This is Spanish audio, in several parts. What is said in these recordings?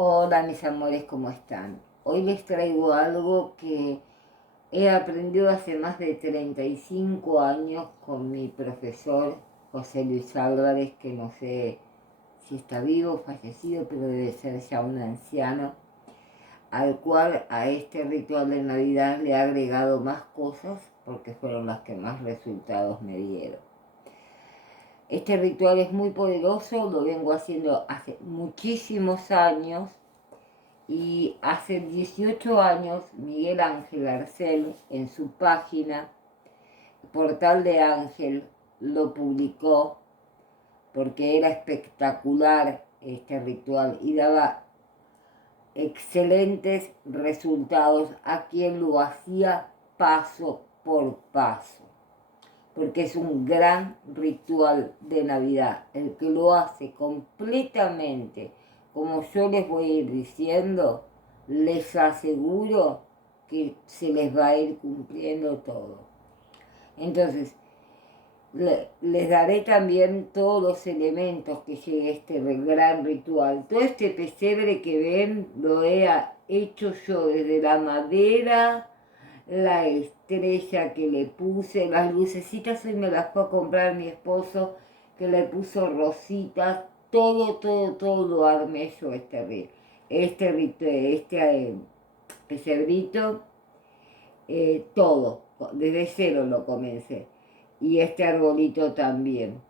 Hola mis amores, ¿cómo están? Hoy les traigo algo que he aprendido hace más de 35 años con mi profesor José Luis Álvarez, que no sé si está vivo o fallecido, pero debe ser ya un anciano, al cual a este ritual de Navidad le he agregado más cosas porque fueron las que más resultados me dieron. Este ritual es muy poderoso, lo vengo haciendo hace muchísimos años. Y hace 18 años Miguel Ángel Arcel en su página Portal de Ángel lo publicó porque era espectacular este ritual y daba excelentes resultados a quien lo hacía paso por paso, porque es un gran ritual de Navidad. El que lo hace completamente como yo les voy a ir diciendo, les aseguro que se les va a ir cumpliendo todo. Entonces, les daré también todos los elementos que llegue este gran ritual. Todo este pesebre que ven lo he hecho yo desde la madera, la estrella que le puse, las lucecitas hoy me las fue a comprar mi esposo, que le puso rositas, todo lo armé yo este pesebrito, todo, desde cero lo comencé. Y este arbolito también,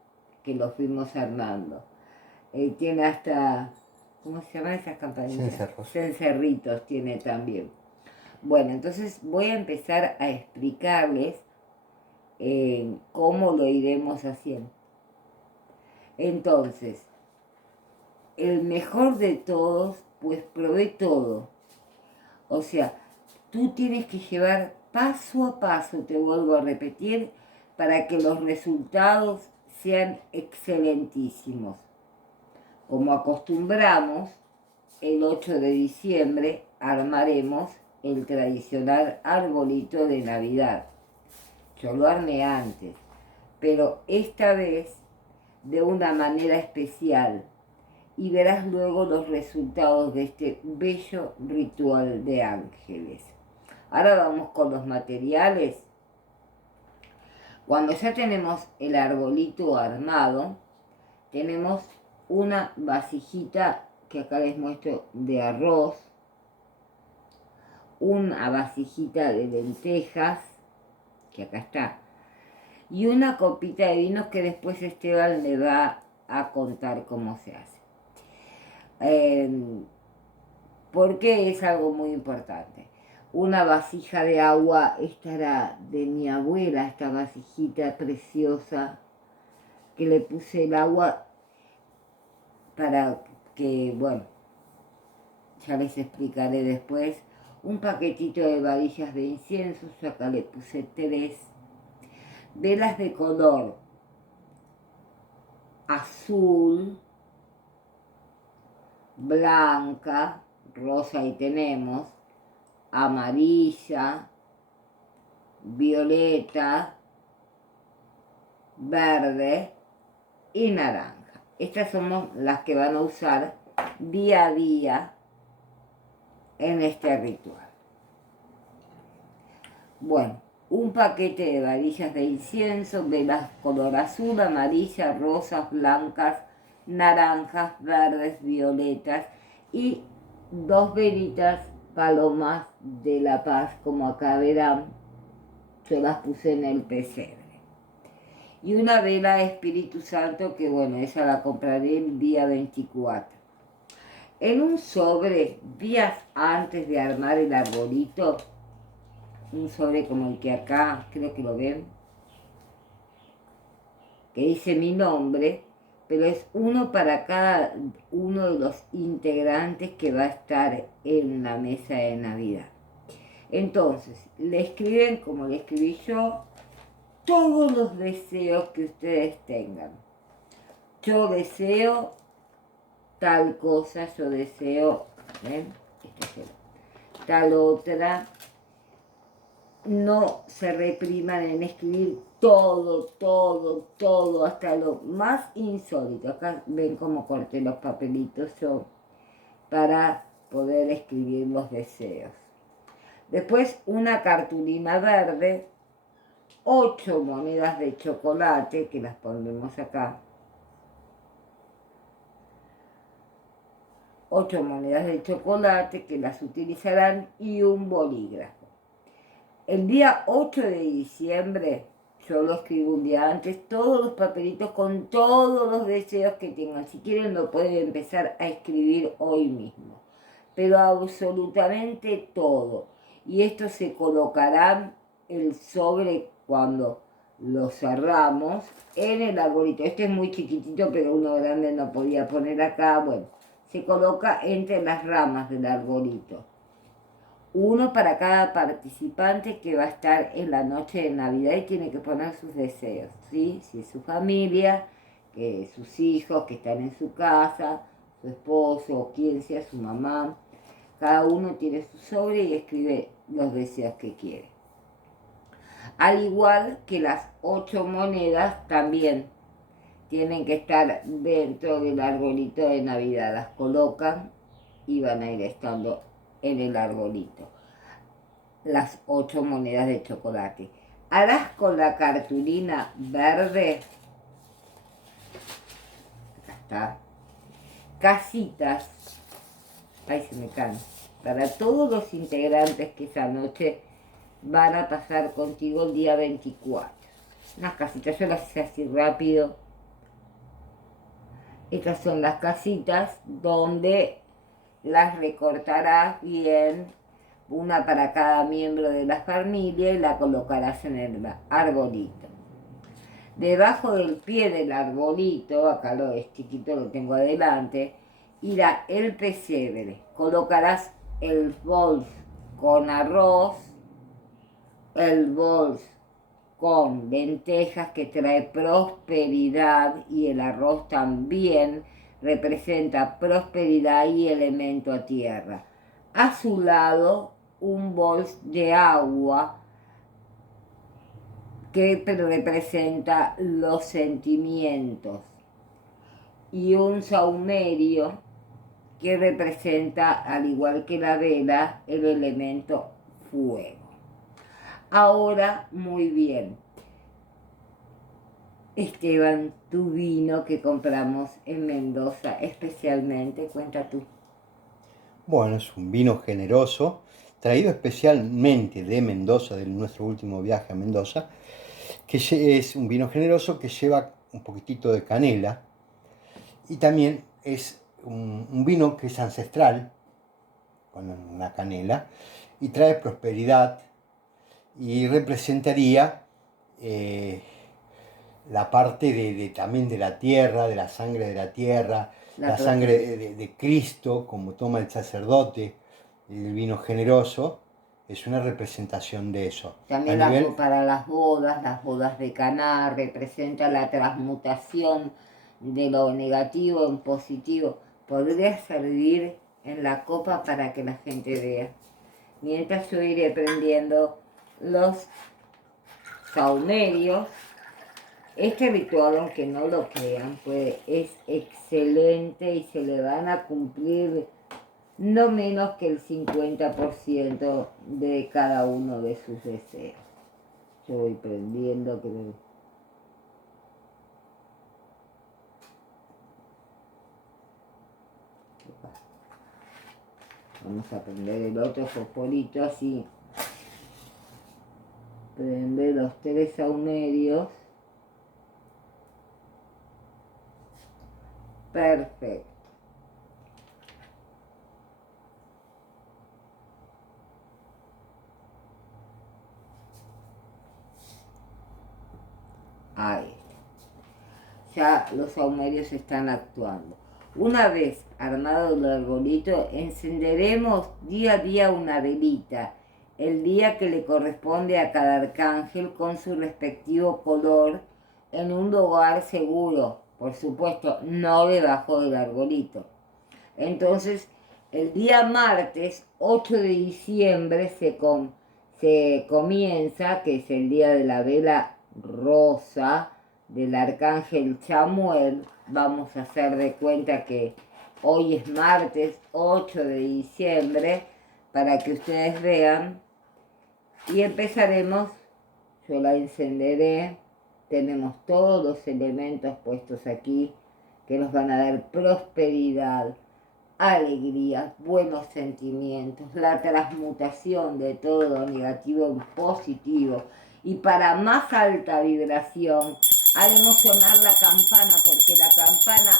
que lo fuimos armando. Tiene hasta, ¿cómo se llaman esas campanitas? Cencerros. Cencerritos tiene también. Bueno, entonces voy a empezar a explicarles cómo lo iremos haciendo. Entonces, el mejor de todos, pues probé todo. O sea, tú tienes que llevar paso a paso, te vuelvo a repetir, para que los resultados sean excelentísimos. Como acostumbramos, el 8 de diciembre armaremos el tradicional arbolito de Navidad. Yo lo armé antes, pero esta vez de una manera especial y verás luego los resultados de este bello ritual de ángeles. Ahora vamos con los materiales. Cuando ya tenemos el arbolito armado, tenemos una vasijita que acá les muestro de arroz, una vasijita de lentejas, que acá está, y una copita de vino que después Esteban le va a contar cómo se hace. Porque es algo muy importante. Una vasija de agua, esta era de mi abuela, esta vasijita preciosa, que le puse el agua para que, bueno, ya les explicaré después. Un paquetito de varillas de incienso, yo acá le puse 3. Velas de color azul, blanca, rosa ahí tenemos, amarilla, violeta, verde y naranja. Estas somos las que van a usar día a día en este ritual. Bueno, un paquete de varillas de incienso, velas color azul, amarilla, rosas, blancas, naranjas, verdes, violetas y 2 velitas palomas de la paz, como acá verán, yo las puse en el pesebre. Y una vela de Espíritu Santo que, bueno, esa la compraré el día 24. En un sobre, días antes de armar el arbolito, un sobre como el que acá, creo que lo ven, que dice mi nombre, pero es uno para cada uno de los integrantes que va a estar en la mesa de Navidad. Entonces, le escriben como le escribí yo, todos los deseos que ustedes tengan. Yo deseo tal cosa, yo deseo, ¿ven? Tal otra. No se repriman en escribir todo, hasta lo más insólito. Acá ven cómo corté los papelitos yo. para poder escribir los deseos. Después una cartulina verde, 8 monedas de chocolate, que las pondremos acá. 8 monedas de chocolate que las utilizarán y un bolígrafo. El día 8 de diciembre, yo lo escribo un día antes, todos los papelitos con todos los deseos que tengan. Si quieren lo pueden empezar a escribir hoy mismo, pero absolutamente todo. Y esto se colocará el sobre cuando lo cerramos en el arbolito. Este es muy chiquitito, pero uno grande no podía poner acá. Bueno, se coloca entre las ramas del arbolito. Uno para cada participante que va a estar en la noche de Navidad y tiene que poner sus deseos, ¿sí? Si es su familia, que sus hijos que están en su casa, su esposo o quien sea, su mamá. Cada uno tiene su sobre y escribe los deseos que quiere. Al igual que las 8 monedas también tienen que estar dentro del arbolito de Navidad. Las colocan y van a ir estando en el arbolito. Las 8 monedas de chocolate. Harás con la cartulina verde, acá está, casitas, ahí se me caen, para todos los integrantes que esa noche van a pasar contigo el día 24. Unas casitas, yo las hice así rápido. Estas son las casitas donde las recortarás bien, una para cada miembro de la familia, y la colocarás en el arbolito. Debajo del pie del arbolito, acá lo es chiquito, lo tengo adelante, irá el pesebre. Colocarás el bols con arroz, el bols con lentejas que trae prosperidad, y el arroz también representa prosperidad y elemento a tierra. A su lado un bols de agua que representa los sentimientos, y un saumerio que representa, al igual que la vela, el elemento fuego. Ahora, muy bien, Esteban, tu vino que compramos en Mendoza especialmente, cuenta tú. Bueno, es un vino generoso, traído especialmente de Mendoza, de nuestro último viaje a Mendoza, que es un vino generoso que lleva un poquitito de canela, y también es un vino que es ancestral, con una canela, y trae prosperidad, y representaría la parte también de la tierra, de la sangre de la tierra, la sangre de Cristo, como toma el sacerdote. El vino generoso es una representación de eso. También para las bodas de Caná, representa la transmutación de lo negativo en positivo. Podría servir en la copa para que la gente vea. Mientras yo iré prendiendo los saumerios. Este ritual, aunque no lo crean, pues es excelente y se le van a cumplir no menos que el 50% de cada uno de sus deseos. Yo voy prendiendo, creo. Vamos a prender el otro fosforito así. Prender los 3 saumerios. Perfecto. Ahí. Ya los saumerios están actuando. Una vez armado el arbolito, encenderemos día a día una velita, el día que le corresponde a cada arcángel con su respectivo color, en un lugar seguro, por supuesto, no debajo del arbolito. Entonces, el día martes 8 de diciembre se comienza, que es el día de la vela rosa del arcángel Chamuel. Vamos a hacer de cuenta que Hoy es martes 8 de diciembre, para que ustedes vean. Y empezaremos, yo la encenderé, tenemos todos los elementos puestos aquí que nos van a dar prosperidad, alegría, buenos sentimientos, la transmutación de todo lo negativo en positivo. Y para más alta vibración, haremos sonar la campana, porque la campana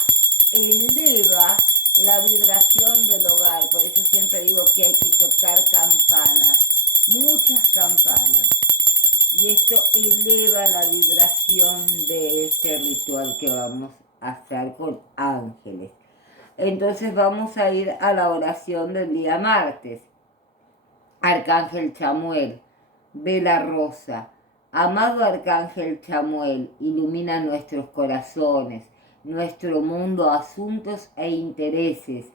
eleva la vibración del hogar. Por eso siempre digo que hay que tocar campanas, muchas campanas. Y esto eleva la vibración de este ritual que vamos a hacer con ángeles. Entonces vamos a ir a la oración del día martes. Arcángel Chamuel, vela rosa. Amado Arcángel Chamuel, ilumina nuestros corazones, nuestro mundo, asuntos e intereses,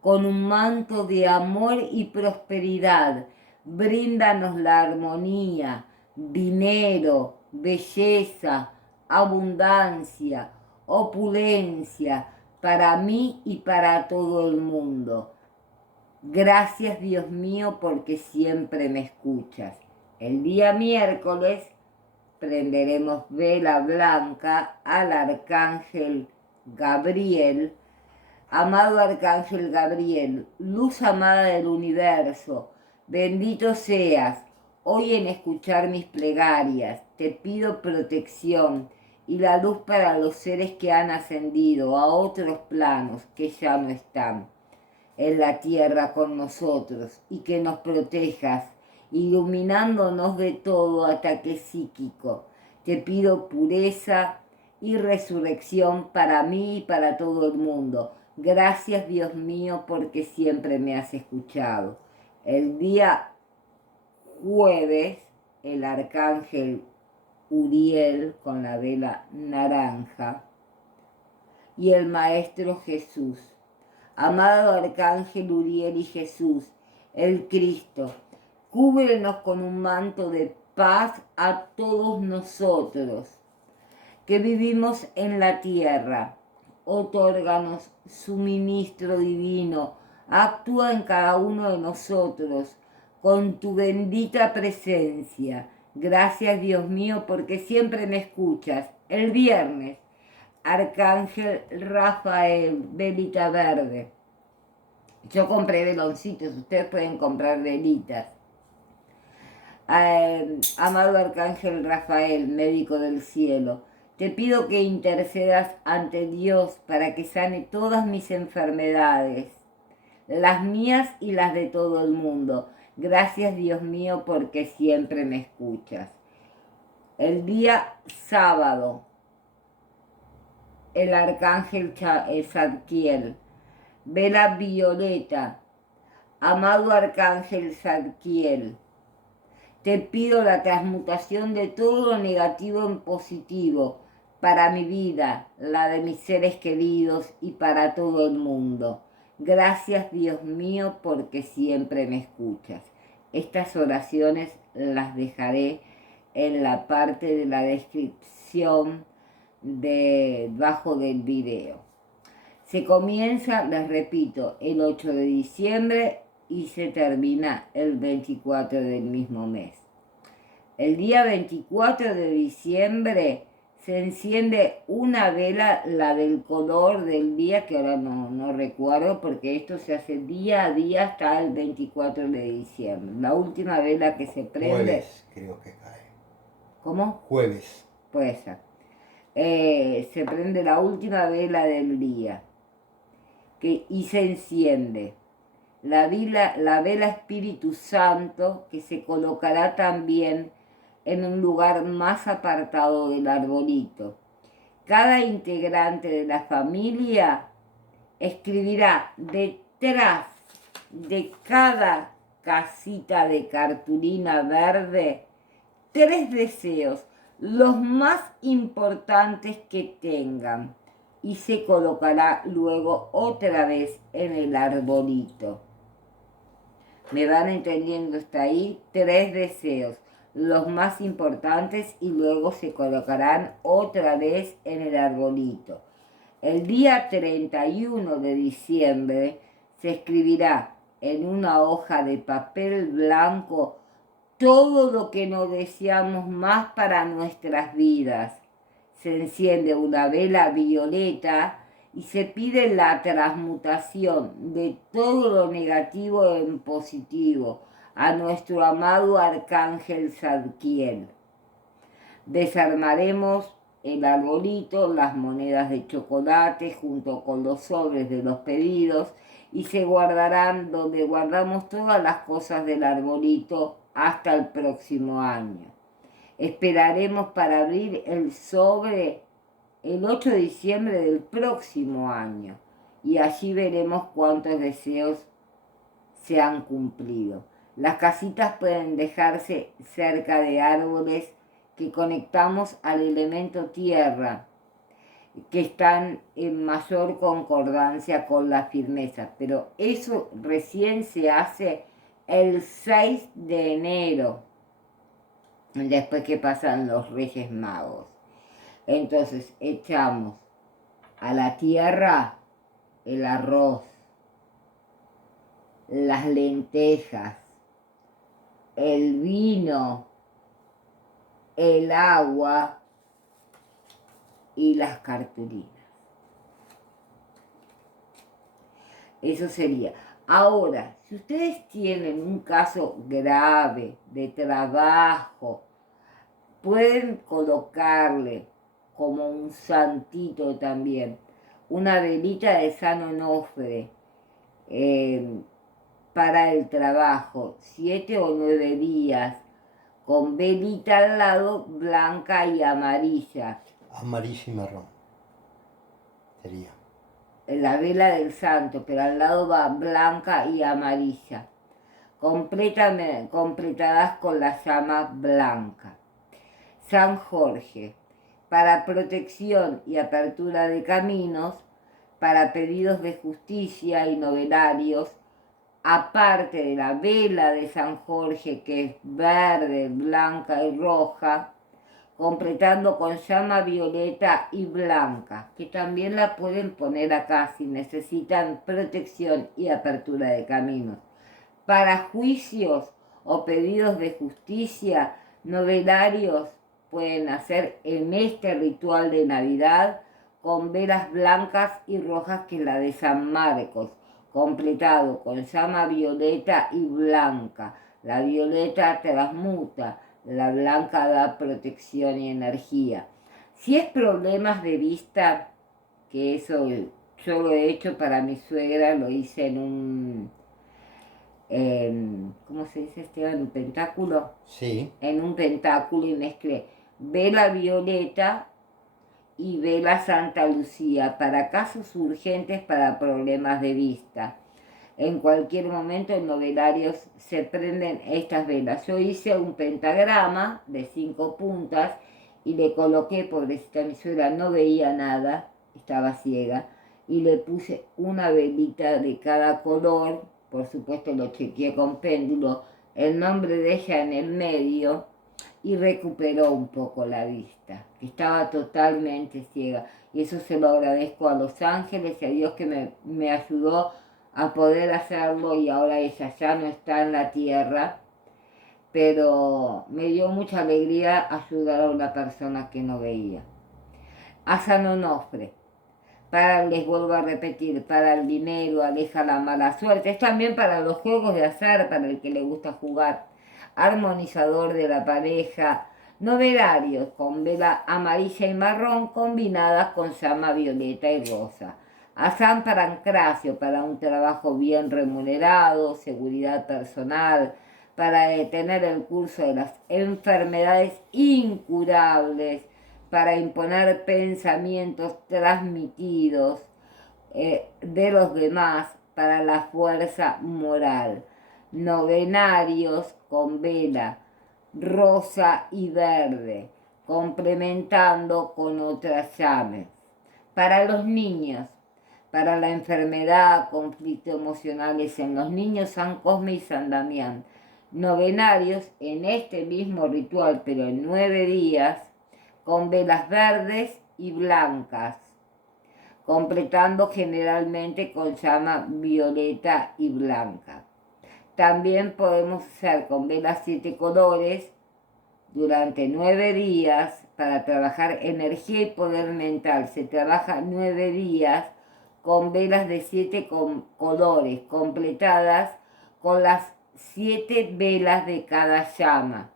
con un manto de amor y prosperidad. Bríndanos la armonía, dinero, belleza, abundancia, opulencia, para mí y para todo el mundo. Gracias, Dios mío, porque siempre me escuchas. El día miércoles prenderemos vela blanca al Arcángel Gabriel. Amado Arcángel Gabriel, luz amada del universo, bendito seas hoy en escuchar mis plegarias. Te pido protección y la luz para los seres que han ascendido a otros planos que ya no están en la tierra con nosotros, y que nos protejas, iluminándonos de todo ataque psíquico. Te pido pureza y resurrección para mí y para todo el mundo. Gracias, Dios mío, porque siempre me has escuchado. El día jueves, el arcángel Uriel con la vela naranja y el Maestro Jesús. Amado Arcángel Uriel y Jesús, el Cristo, cúbrenos con un manto de paz a todos nosotros que vivimos en la tierra. Otórganos suministro divino, actúa en cada uno de nosotros con tu bendita presencia. Gracias, Dios mío, porque siempre me escuchas. El viernes, Arcángel Rafael, velita verde. Yo compré veloncitos, ustedes pueden comprar velitas. Amado Arcángel Rafael, médico del cielo, te pido que intercedas ante Dios para que sane todas mis enfermedades, las mías y las de todo el mundo. Gracias, Dios mío, porque siempre me escuchas. El día sábado, el arcángel Zadkiel, vela violeta. Amado arcángel Zadkiel, te pido la transmutación de todo lo negativo en positivo para mi vida, la de mis seres queridos y para todo el mundo. Gracias, Dios mío, porque siempre me escuchas. Estas oraciones las dejaré en la parte de la descripción debajo del video. Se comienza, les repito, el 8 de diciembre y se termina el 24 del mismo mes. El día 24 de diciembre se enciende una vela, la del color del día, que ahora no recuerdo, porque esto se hace día a día hasta el 24 de diciembre. La última vela que se prende... Jueves, creo que cae. ¿Cómo? Jueves. Puede ser. Se prende la última vela del día y se enciende la vela Espíritu Santo, que se colocará también en un lugar más apartado del arbolito. Cada integrante de la familia escribirá detrás de cada casita de cartulina verde 3 deseos, los más importantes que tengan, y se colocará luego otra vez en el arbolito. ¿Me van entendiendo hasta ahí? 3 deseos, los más importantes, y luego se colocarán otra vez en el arbolito. El día 31 de diciembre se escribirá en una hoja de papel blanco todo lo que no deseamos más para nuestras vidas. Se enciende una vela violeta y se pide la transmutación de todo lo negativo en positivo a nuestro amado arcángel Zadkiel. Desarmaremos el arbolito, las monedas de chocolate junto con los sobres de los pedidos y se guardarán donde guardamos todas las cosas del arbolito hasta el próximo año. Esperaremos para abrir el sobre el 8 de diciembre del próximo año y allí veremos cuántos deseos se han cumplido. Las casitas pueden dejarse cerca de árboles que conectamos al elemento tierra, que están en mayor concordancia con la firmeza, pero eso recién se hace el 6 de enero, después que pasan los Reyes Magos. Entonces echamos a la tierra el arroz, las lentejas, el vino, el agua y las cartulinas. Eso sería. Ahora, si ustedes tienen un caso grave de trabajo, pueden colocarle como un santito también una velita de San Onofre para el trabajo, 7 o 9 días, con velita al lado blanca y amarilla. Amarilla y marrón sería. La vela del santo, pero al lado va blanca y amarilla, completadas con la llama blanca. San Jorge, para protección y apertura de caminos, para pedidos de justicia y novelarios, aparte de la vela de San Jorge, que es verde, blanca y roja, completando con llama violeta y blanca, que también la pueden poner acá si necesitan protección y apertura de caminos. Para juicios o pedidos de justicia, novelarios pueden hacer en este ritual de Navidad con velas blancas y rojas, que es la de San Marcos, completado con llama violeta y blanca. La violeta transmuta, la blanca da protección y energía. Si es problemas de vista, que eso yo lo he hecho para mi suegra, lo hice en un, ¿cómo se dice, Esteban? ¿Un pentáculo? Sí. En un pentáculo, y mezclé vela violeta y vela Santa Lucía para casos urgentes, para problemas de vista. En cualquier momento en novelarios se prenden estas velas. Yo hice un pentagrama de 5 puntas y le coloqué, pobrecita mi suegra, no veía nada, estaba ciega, y le puse una velita de cada color, por supuesto lo chequeé con péndulo, el nombre de ella en el medio, y recuperó un poco la vista, que estaba totalmente ciega. Y eso se lo agradezco a los ángeles y a Dios, que me ayudó a poder hacerlo, y ahora ella ya no está en la tierra, pero me dio mucha alegría ayudar a una persona que no veía. A San Onofre, les vuelvo a repetir, para el dinero, aleja la mala suerte, es también para los juegos de azar, para el que le gusta jugar, armonizador de la pareja, novelarios con vela amarilla y marrón combinadas con llama violeta y rosa. A San Pancracio, para un trabajo bien remunerado, seguridad personal, para detener el curso de las enfermedades incurables, para imponer pensamientos transmitidos de los demás, para la fuerza moral. Novenarios con vela rosa y verde, complementando con otras llamas. Para los niños, para la enfermedad, conflictos emocionales en los niños, San Cosme y San Damián. Novenarios en este mismo ritual, pero en 9 días, con velas verdes y blancas, completando generalmente con llama violeta y blanca. También podemos usar con velas 7 colores durante 9 días para trabajar energía y poder mental. Se trabaja 9 días con velas de 7 colores completadas con las 7 velas de cada llama.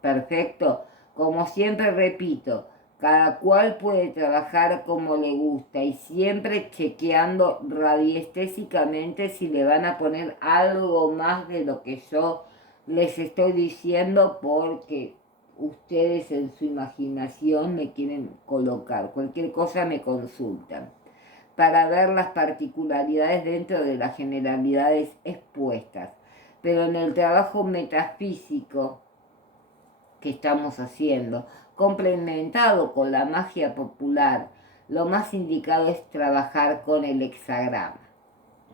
Perfecto. Como siempre repito, cada cual puede trabajar como le gusta y siempre chequeando radiestésicamente si le van a poner algo más de lo que yo les estoy diciendo, porque ustedes en su imaginación me quieren colocar. Cualquier cosa me consultan para ver las particularidades dentro de las generalidades expuestas. Pero en el trabajo metafísico que estamos haciendo, complementado con la magia popular, lo más indicado es trabajar con el hexagrama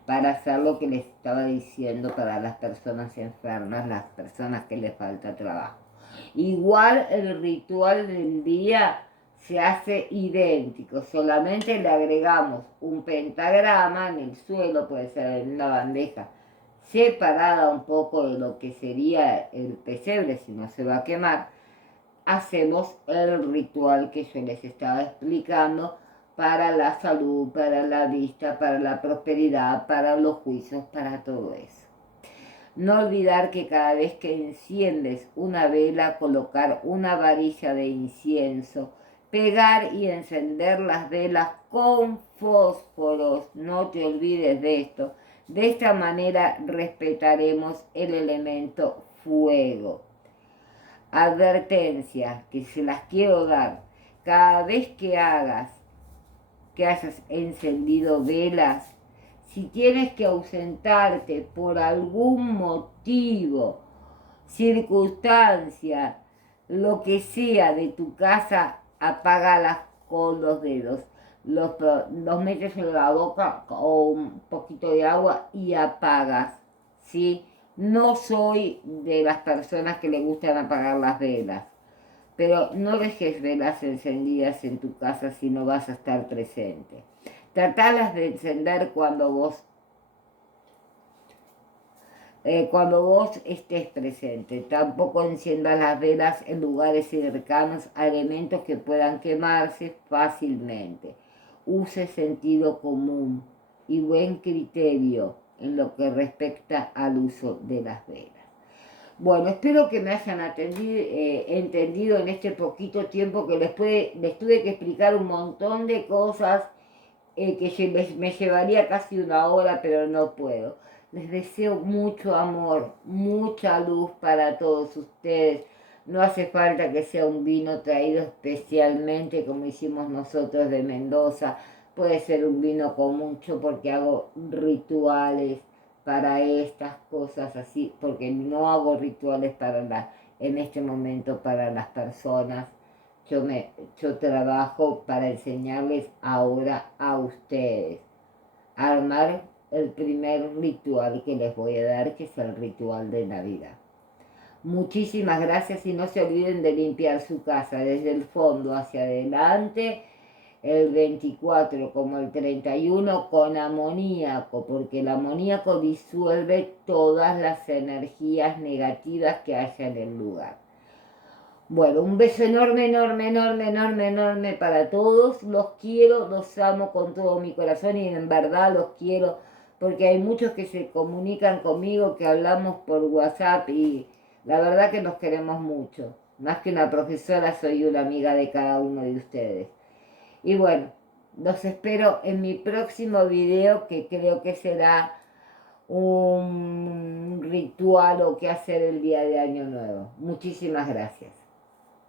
para hacer lo que les estaba diciendo para las personas enfermas, las personas que les falta trabajo. Igual el ritual del día se hace idéntico, solamente le agregamos un pentagrama en el suelo, puede ser en una bandeja separada un poco de lo que sería el pesebre, si no se va a quemar. Hacemos el ritual que yo les estaba explicando para la salud, para la vista, para la prosperidad, para los juicios, para todo eso. No olvidar que cada vez que enciendes una vela, colocar una varilla de incienso, pegar y encender las velas con fósforos, no te olvides de esto. De esta manera respetaremos el elemento fuego. Advertencia que se las quiero dar. Cada vez que hayas encendido velas, si tienes que ausentarte por algún motivo, circunstancia, lo que sea de tu casa, apágalas con los dedos. Los metes en la boca con un poquito de agua y apagas, ¿sí? No soy de las personas que le gustan apagar las velas, pero no dejes velas encendidas en tu casa si no vas a estar presente. Tratalas de encender cuando vos estés presente. Tampoco enciendas las velas en lugares cercanos a elementos que puedan quemarse fácilmente. Use sentido común y buen criterio en lo que respecta al uso de las velas. Bueno, espero que me hayan entendido en este poquito tiempo que les tuve que explicar un montón de cosas que me llevaría casi una hora, pero no puedo. Les deseo mucho amor, mucha luz para todos ustedes. No hace falta que sea un vino traído especialmente como hicimos nosotros de Mendoza. Puede ser un vino con mucho, porque hago rituales para estas cosas así, porque no hago rituales en este momento para las personas. Yo trabajo para enseñarles ahora a ustedes a armar el primer ritual que les voy a dar, que es el ritual de Navidad. Muchísimas gracias y no se olviden de limpiar su casa desde el fondo hacia adelante, el 24 como el 31 con amoníaco, porque el amoníaco disuelve todas las energías negativas que haya en el lugar. Bueno, un beso enorme, enorme, enorme, enorme, enorme para todos. Los quiero, los amo con todo mi corazón y en verdad los quiero, porque hay muchos que se comunican conmigo, que hablamos por WhatsApp y la verdad que nos queremos mucho. Más que una profesora, soy una amiga de cada uno de ustedes. Y bueno, los espero en mi próximo video, que creo que será un ritual o qué hacer el día de Año Nuevo. Muchísimas gracias.